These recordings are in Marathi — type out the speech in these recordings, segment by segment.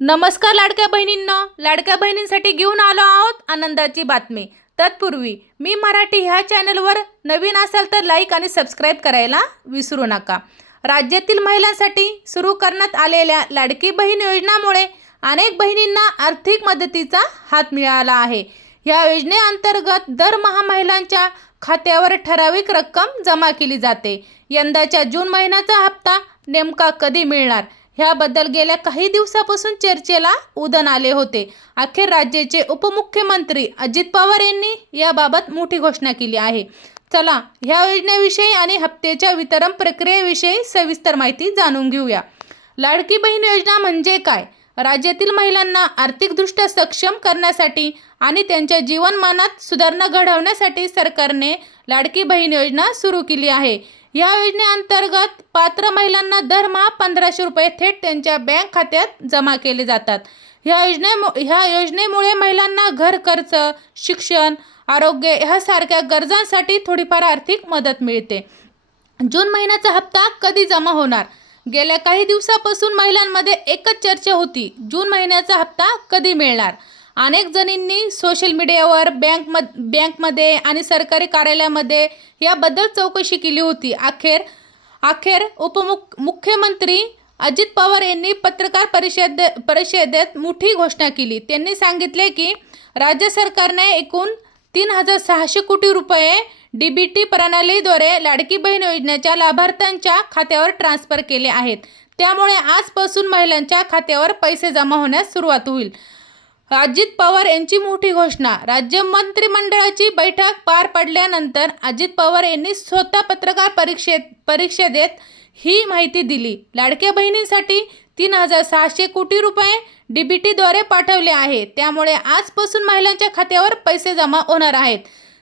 नमस्कार लाडक्या बहिणींना. लाडक्या बहिणींसाठी घेऊन आलो आहोत आनंदाची बातमी. तत्पूर्वी मी मराठी ह्या चॅनलवर नवीन असाल तर लाईक आणि सबस्क्राईब करायला विसरू नका. राज्यातील महिलांसाठी सुरू करण्यात आलेल्या लाडकी बहीण योजनामुळे अनेक बहिणींना आर्थिक मदतीचा हात मिळाला आहे. या योजनेअंतर्गत दरमहा महिलांच्या खात्यावर ठराविक रक्कम जमा केली जाते. यंदाच्या जून महिन्याचा हप्ता नेमका कधी मिळणार? ह्याबद्दल गेल्या काही दिवसापासून चर्चेला उदन आले होते. अखेर राज्याचे उपमुख्यमंत्री अजित पवार यांनी याबाबत मोठी घोषणा केली आहे. चला ह्या योजनेविषयी आणि हप्त्याच्या वितरण प्रक्रियेविषयी सविस्तर माहिती जाणून घेऊया. लाडकी बहीण योजना म्हणजे काय? राज्यातील महिलांना आर्थिकदृष्ट्या सक्षम करण्यासाठी आणि त्यांच्या जीवनमानात सुधारणा घडवण्यासाठी सरकारने लाडकी बहीण योजना सुरू केली आहे. या योजनेअंतर्गत पात्र महिलांना दरमहा पंधराशे रुपये थेट त्यांच्या बँक खात्यात जमा केले जातात. ह्या योजनेमु ह्या योजनेमुळे महिलांना घर खर्च शिक्षण आरोग्य ह्यासारख्या गरजांसाठी थोडीफार आर्थिक मदत मिळते. जून महिन्याचा हप्ता कधी जमा होणार? गेल्या काही दिवसापासून महिलांमध्ये एकच चर्चा होती. जून महिन्याचा हप्ता कधी मिळणार? अनेक जणींनी सोशल मीडियावर बँक मध बँकमध्ये आणि सरकारी कार्यालयामध्ये याबद्दल चौकशी केली होती. अखेर अखेर उपमुख मुख्यमंत्री अजित पवार यांनी पत्रकार परिषद परिषदेत मोठी घोषणा केली. त्यांनी सांगितले की राज्य सरकारने एकूण तीन हजार सहाशे कोटी रुपये डी बी टी प्रणालीद्वारे लाडकी बहीण योजनेच्या लाभार्थ्यांच्या खात्यावर ट्रान्स्फर केले आहेत. त्यामुळे आजपासून महिलांच्या खात्यावर पैसे जमा होण्यास सुरुवात होईल. अजित पवार यांची मोठी घोषणा. राज्य मंत्रिमंडळाची बैठक पार पडल्यानंतर अजित पवार यांनी स्वतः पत्रकार परीक्षेत परिषदेत ही माहिती दिली. लाडक्या बहिणींसाठी तीन हजार सहाशे कोटी रुपये डी बी टीद्वारे पाठवले आहे. त्यामुळे आजपासून महिलांच्या खात्यावर पैसे जमा होणार आहेत.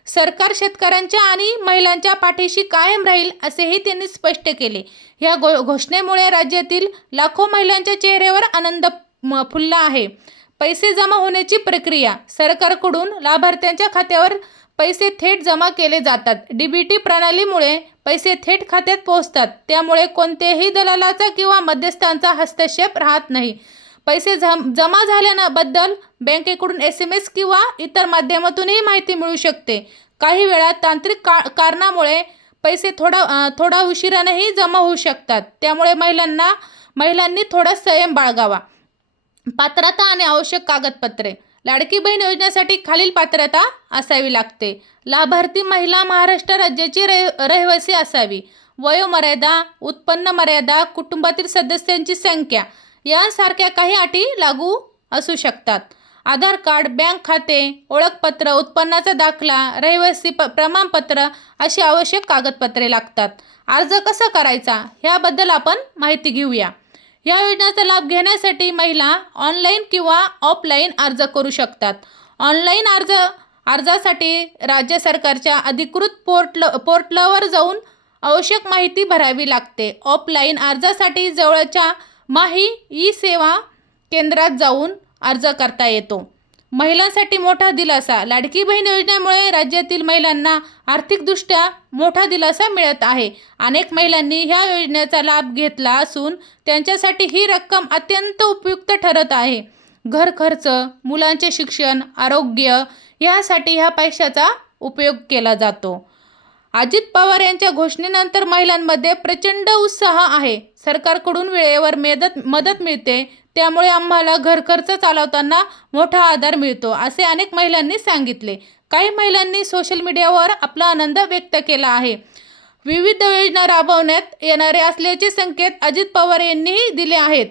सरकार शेतकऱ्यांच्या आणि महिलांच्या पाठीशी कायम राहील असेही त्यांनी स्पष्ट केले. या घो घोषणेमुळे राज्यातील लाखो महिलांच्या चेहऱ्यावर आनंद म- फुलला आहे. पैसे जमा होण्याची प्रक्रिया. सरकारकडून लाभार्थ्यांच्या खात्यावर पैसे थेट जमा केले जातात. डी बी टी प्रणालीमुळे पैसे थेट खात्यात पोहोचतात. त्यामुळे कोणत्याही दलालाचा किंवा मध्यस्थांचा हस्तक्षेप राहत नाही. पैसे जम जमा झाल्याबद्दल बँकेकडून एस एम एस किंवा इतर माध्यमातूनही माहिती मिळू शकते. काही वेळा तांत्रिक का कारणामुळे पैसे थोडा थोडा उशिरानेही जमा होऊ शकतात. त्यामुळे महिलांना महिलांनी थोडा संयम बाळगावा. पात्रता आणि आवश्यक कागदपत्रे. लाडकी बहीण योजनेसाठी खालील पात्रता असावी लागते. लाभार्थी महिला महाराष्ट्र राज्याची रह रहिवासी असावी. वयोमर्यादा उत्पन्न मर्यादा कुटुंबातील सदस्यांची संख्या यांसारख्या काही अटी लागू असू शकतात. आधार कार्ड बँक खाते ओळखपत्र उत्पन्नाचा दाखला रहिवासी प प्रमाणपत्र अशी आवश्यक कागदपत्रे लागतात. अर्ज कसा करायचा? ह्याबद्दल आपण माहिती घेऊया. या योजनेचा लाभ घेण्यासाठी महिला ऑनलाईन किंवा ऑफलाईन अर्ज करू शकतात. ऑनलाईन अर्ज अर्जासाठी राज्य सरकारच्या अधिकृत पोर्टल पोर्टलवर जाऊन आवश्यक माहिती भरावी लागते. ऑफलाईन अर्जासाठी जवळच्या माही ई सेवा केंद्रात जाऊन अर्ज करता येतो. महिलांसाठी मोठा दिलासा. लाडकी बहीण योजनेमुळे राज्यातील महिलांना आर्थिकदृष्ट्या मोठा दिलासा मिळत आहे. अनेक महिलांनी ह्या योजनेचा लाभ घेतला असून त्यांच्यासाठी ही रक्कम अत्यंत उपयुक्त ठरत आहे. घर खर्च मुलांचे शिक्षण आरोग्य यासाठी ह्या पैशाचा उपयोग केला जातो. अजित पवार यांच्या घोषणेनंतर महिलांमध्ये प्रचंड उत्साह आहे. सरकारकडून वेळेवर मेदत मदत मिळते त्यामुळे आम्हाला घरखर्च चालवताना मोठा आधार मिळतो असे अनेक महिलांनी सांगितले. काही महिलांनी सोशल मीडियावर आपला आनंद व्यक्त केला आहे. विविध योजना राबवण्यात येणारे असल्याचे संकेत अजित पवार यांनीही दिले आहेत.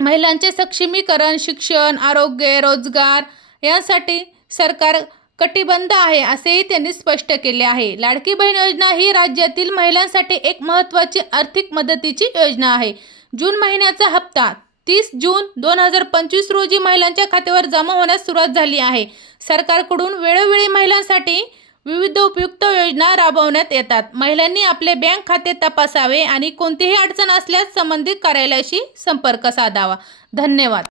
महिलांचे सक्षमीकरण शिक्षण आरोग्य रोजगार यासाठी सरकार कटिबंध आहे असेही त्यांनी स्पष्ट केले आहे. लाडकी बहीण योजना ही राज्यातील महिलांसाठी एक महत्त्वाची आर्थिक मदतीची योजना आहे. जून महिन्याचा हप्ता तीस जून दोन हजार पंचवीस रोजी महिलांच्या खात्यावर जमा होण्यास सुरुवात झाली आहे. सरकारकडून वेळोवेळी महिलांसाठी विविध उपयुक्त योजना राबवण्यात येतात. महिलांनी आपले बँक खाते तपासावे आणि कोणतीही अडचण असल्यास संबंधित कार्यालयाशी संपर्क साधावा. धन्यवाद.